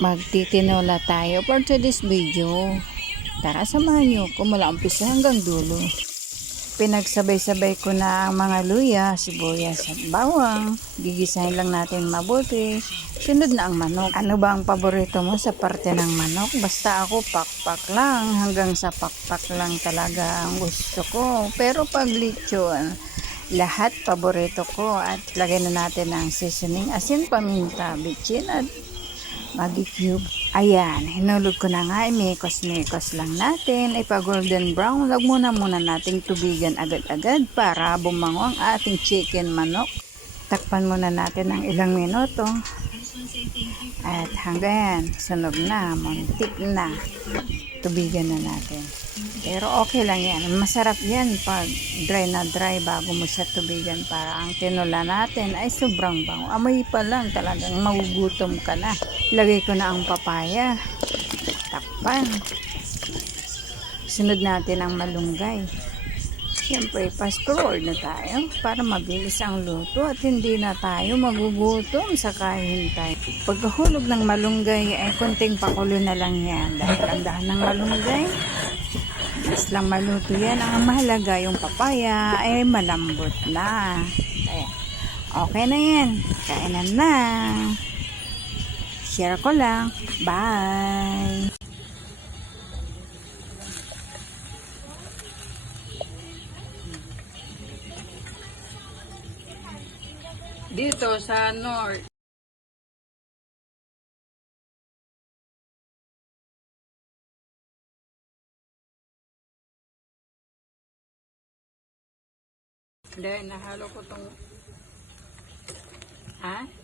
Magtitinola tayo for today's video. Tara, samahan nyo ko mula umpisa hanggang dulo. Pinagsabay-sabay ko na ang mga luya, sibuyas at bawang. Gigisahin lang natin mabuti. Sunod na ang manok. Ano ba ang paborito mo sa parte ng manok? Basta ako pakpak lang. Hanggang sa pakpak lang talaga ang gusto ko. Pero pag lechon, lahat paborito ko. At lagay na natin ang seasoning, asin, paminta, bitchin at Maggi cube. Ayan, hinulog ko na nga. Mekos-mekos lang natin. Ipa-golden brown. Huwag muna nating tubigan agad-agad para bumango ang ating chicken manok. Takpan muna natin ng ilang minuto. At hanggang sunog na, muntik na. Tubigan na natin. Pero okay lang yan. Masarap yan pag dry na dry bago mo siya tubigan para ang tinola natin ay sobrang bango. Amoy pa lang talagang magugutom ka na. Lagay ko na ang papaya. Takpan. Sunod natin ang malunggay. Siyempre, fast forward na tayo para mabilis ang luto at hindi na tayo magugutom sa kahintay. Pagkahulog ng malunggay ay konting pakulo na lang yan. Dahil ang dahan ng malunggay, mas lang maluto yan. Ang mahalaga yung papaya ay malambot na. Kaya, okay na yan. Kainan na. Share ko lang. Bye! Dito sa North. Hindi, nahalo ko tong... Ha?